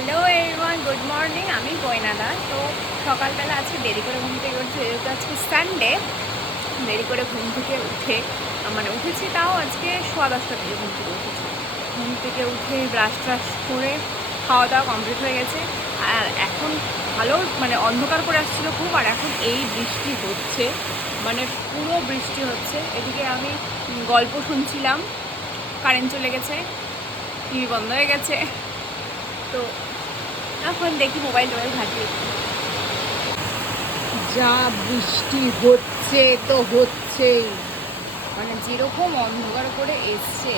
Hello everyone, good morning. আমি গয়নাদা। তো সকালবেলা আজকে দেরি করে ঘুম থেকে উঠছি, যেহেতু আজকে সানডে। দেরি করে ঘুম থেকে উঠে উঠেছি, তাও আজকে 10:15 থেকে ঘুম থেকে উঠেছি। ঘুম থেকে উঠে ব্রাশ ট্রাশ করে খাওয়া দাওয়া কমপ্লিট হয়ে গেছে। আর এখন ভালো অন্ধকার করে আসছিলো খুব, আর এখন এই বৃষ্টি হচ্ছে, পুরো বৃষ্টি হচ্ছে। এদিকে আমি গল্প শুনছিলাম, কারেন্ট চলে গেছে, টিভি বন্ধ হয়ে গেছে। তো এখন দেখি মোবাইল টোবাইল ঘাঁটি। যা বৃষ্টি হচ্ছে তো হচ্ছেই, যেরকম অন্ধকার করে এসছে,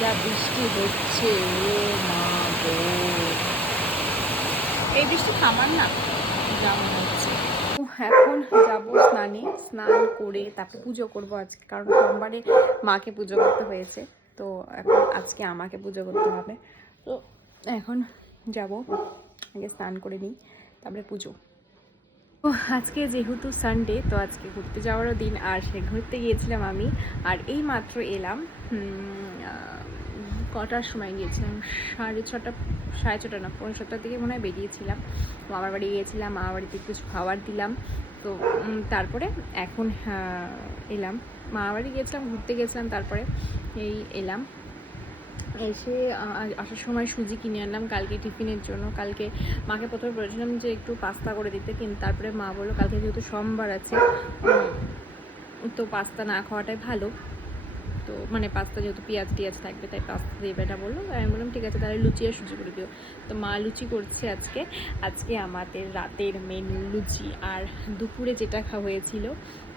যা বৃষ্টি হচ্ছে, ও মা গো! এই বৃষ্টি থামার না, যা মনে হচ্ছে। এখন যাবো স্নান করে তারপরে পুজো করবো আজকে, কারণ সোমবারে মাকে পুজো করতে হয়েছে। তো এখন আজকে আমাকে পুজো করতে হবে। তো এখন যাব, আগে স্নান করে নিই, তারপরে পুজো। তো আজকে যেহেতু সানডে, তো আজকে ঘুরতে যাওয়ারও দিন, আর সে ঘুরতে গিয়েছিলাম আমি। আর এই মাত্র এলাম। কটার সময় গিয়েছিলাম? 6:30, 6:30 না, 6:45 দিকে মনে হয় বেরিয়েছিলাম। মামার বাড়ি গিয়েছিলাম, মামার বাড়িতে কিছু খাবার দিলাম। তো তারপরে এখন এলাম। মামার বাড়ি গিয়েছিলাম, ঘুরতে গেছিলাম, তারপরে এই এলাম। এসে আসার সময় সুজি কিনে আনলাম কালকে টিফিনের জন্য। কালকে মাকে প্রথমে বলেছিলাম যে একটু পাস্তা করে দিতে, কিন্তু তারপরে মা বললো কালকে যেহেতু সোমবার আছে, তো পাস্তা না খাওয়াটাই ভালো। তো পাস্তা যেহেতু পেঁয়াজ থাকবে, তাই পাস্তা দেবে না বললো। আমি বললাম ঠিক আছে, তাহলে লুচি আর সুজি করে দিও। তো মা লুচি করছে আজকে আমাদের রাতের মেনু লুচি। আর দুপুরে যেটা হয়েছিল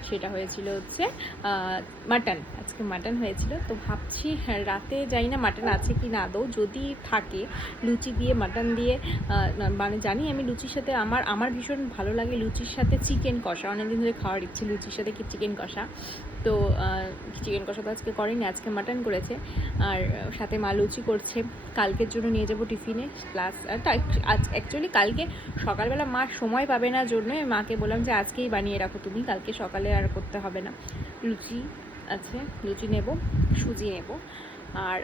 সেটা হয়েছিল হচ্ছে মাটন। আজকে মাটন হয়েছিল। তো ভাবছি রাতে জানি না মাটন আছে কি না আদৌ, যদি থাকে লুচি দিয়ে মাটন দিয়ে, জানি আমি লুচির সাথে আমার ভীষণ ভালো লাগে লুচির সাথে চিকেন কষা। অনেকদিন ধরে খাওয়ার ইচ্ছে লুচির সাথে কি চিকেন কষা। তো চিকেন কষা তো আজকে করেনি, আজকে মাটন করেছে। আর সাথে মা লুচি করছে, কালকের জন্য নিয়ে যাব টিফিনে। প্লাস অ্যাকচুয়ালি কালকে সকালবেলা মা সময় পাবে না জন্য মাকে বললাম যে আজকেই বানিয়ে রাখো তুমি, কালকে সকালে আর করতে হবে না। লুচি আছে, লুচি নেব, সুজি নেব। আর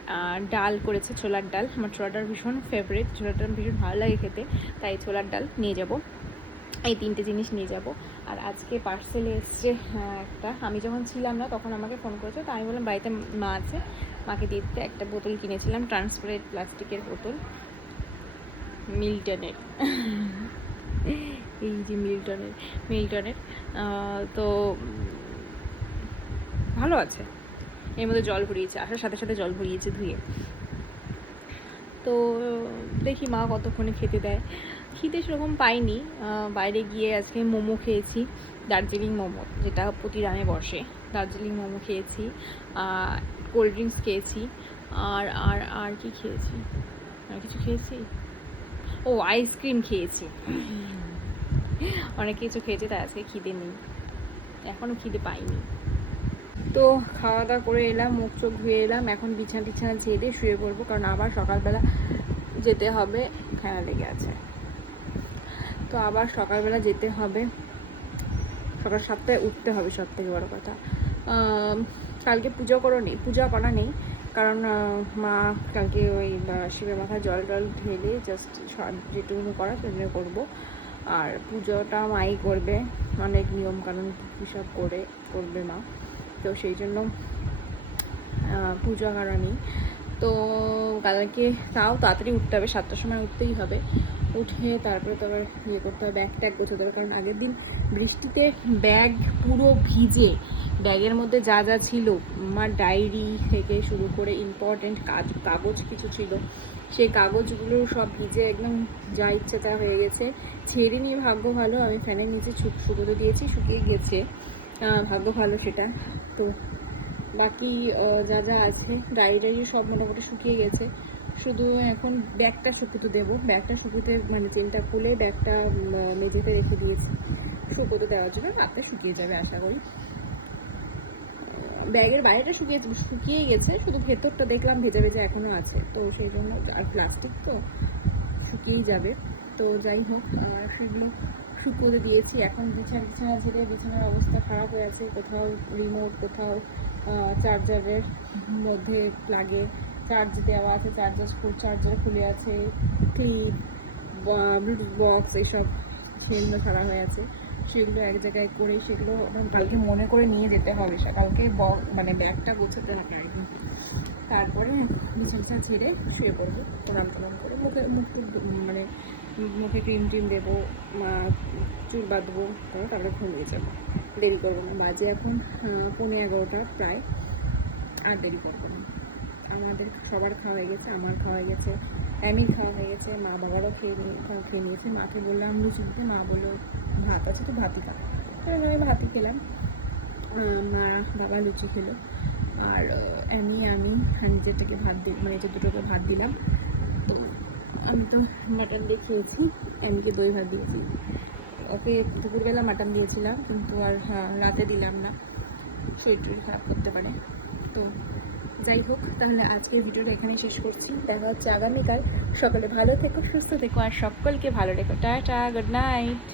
ডাল করেছে, ছোলার ডাল। আমার ছোলার ডাল ভীষণ ফেভারিট, ছোলার ডাল ভীষণ ভালো লাগে খেতে, তাই ছোলার ডাল নিয়ে যাব। এই 3টে জিনিস নিয়ে যাব। আর আজকে পার্সেলে এসছে একটা, আমি যখন ছিলাম না তখন আমাকে ফোন করেছে, তো আমি বললাম বাড়িতে মা আছে, মাকে দিতে একটা বোতল কিনেছিলাম, ট্রান্সপারেন্ট প্লাস্টিকের বোতল, মিল্টনের। এই যে মিল্টনের তো ভালো আছে। এর মধ্যে জল ভরিয়েছে, আসার সাথে সাথে জল ভরিয়েছে ধুয়ে। তো দেখি মা কতক্ষণে খেতে দেয়। খিদে সেরকম পাইনি। বাইরে গিয়ে আজকে মোমো খেয়েছি, দার্জিলিং মোমো, যেটা প্রতি দামে বসে। দার্জিলিং মোমো খেয়েছি, কোল্ড ড্রিঙ্কস খেয়েছি। আর আর আর কি খেয়েছি? আর কিছু খেয়েছি? ও, আইসক্রিম খেয়েছি। অনেক কিছু খেয়েছি, তাই আজকে খিদে নেই, এখনও খিদে পাইনি। তো খাওয়া দাওয়া করে এলাম, মুখ চোখ ধুয়ে এলাম, এখন বিছানা ঝেড়ে দিয়ে শুয়ে পড়বো, কারণ আবার সকালবেলা যেতে হবে, খেলা লেগে আছে। তো আবার সকালবেলা যেতে হবে, সকাল 7টায় উঠতে হবে, সব থেকে বড়ো কথা। কালকে পূজা করা নেই, কারণ মা কালকে ওই শিবের মাথায় জল ঢেলে জাস্ট যেটুকু করা সেগুলো করবো। আর পুজোটা মাই করবে, অনেক নিয়মকানুন হিসাব করে করবে মা, তো সেই জন্য পূজা করা নেই। তো কালকে তাও তাড়াতাড়ি উঠতে হবে, 7টার সময় উঠতেই হবে। উঠে তারপরে তো আবার ইয়ে করতে হবে, ব্যাগ ট্যাগ গোছাতে হবে, কারণ আগের দিন বৃষ্টিতে ব্যাগ পুরো ভিজে। ব্যাগের মধ্যে যা যা ছিল, আমার ডায়েরি থেকে শুরু করে ইম্পর্টেন্ট কাগজ কিছু ছিল, সেই কাগজগুলো সব ভিজে একদম যা ইচ্ছে তা হয়ে গেছে। ছেড়ে নিয়ে ভাগ্য ভালো, আমি ফ্যানের নিচে শুকোতে দিয়েছি, শুকিয়ে গেছে, ভাগ্য ভালো সেটা। তো বাকি যা যা আছে ডায়েরি সব মোটামুটি শুকিয়ে গেছে, শুধু এখন ব্যাগটা শুকোতে দেবো। ব্যাগটা শুকোতে চেনটা খুলে ব্যাগটা মেঝেতে রেখে দিয়েছি শুকোতে দেওয়ার জন্য, রাতে শুকিয়ে যাবে আশা করি। ব্যাগের বাইরেটা শুকিয়ে গেছে, শুধু ভেতরটা দেখলাম ভেজা ভেজা এখনও আছে, তো সেই জন্য, আর প্লাস্টিক তো শুকিয়েই যাবে। তো যাই হোক, সেগুলো শুকোতে দিয়েছি। এখন বিছানা ঝেড়ে, বিছানার অবস্থা খারাপ হয়ে আছে, কোথাও রিমোট, কোথাও চার্জারের মধ্যে প্লাগে চার্জ দেওয়া আছে, চার্জার খুলে আছে, ক্লিপ, ব্লুটুথ বক্স, এসব সেগুলো ছাড়া হয়ে আছে। সেগুলো এক জায়গায় করে সেগুলো কালকে মনে করে নিয়ে যেতে হবে, কালকে মানে ব্যাগটা গোছাতে হবে আর কি। তারপরে বিছানা ছেড়ে শুয়ে পড়বো, প্রণাম টনাম করে মানে মুখে ক্রিম দেবো, চুল বাঁধবো, তারপরে ঘুমিয়ে যাবো। দেরি করবো না, বাজে এখন 11:15 প্রায়, আর দেরি করবো না। আমাদের সবার খাওয়া হয়ে গেছে, আমার খাওয়া হয়ে গেছে, অ্যামির খাওয়া হয়ে গেছে, মা বাবারও খেয়ে নিয়েছে। মাকে বললাম লুচি দিতে, মা বললো ভাত আছে তো ভাতই খা। আমি ভাতই খেলাম, মা বাবা লুচি খেলো, আর আমি নিজের থেকে ভাত মানে যে দুটোকে ভাত দিলাম। তো আমি তো মাটন দিয়ে খেয়েছি, অ্যামিকে দই ভাত দিয়েছি। ওকে দুপুরবেলা মাটন দিয়েছিলাম, কিন্তু আর রাতে দিলাম না, শরীর খারাপ করতে পারে। তো যাই হোক, তাহলে আজকের ভিডিওটা এখানে শেষ করছি। দেখা হচ্ছে আগামীকাল। সকালে ভালো থেকো, সুস্থ থেকো, আর সকলকে ভালো রেখো। Tata, good night.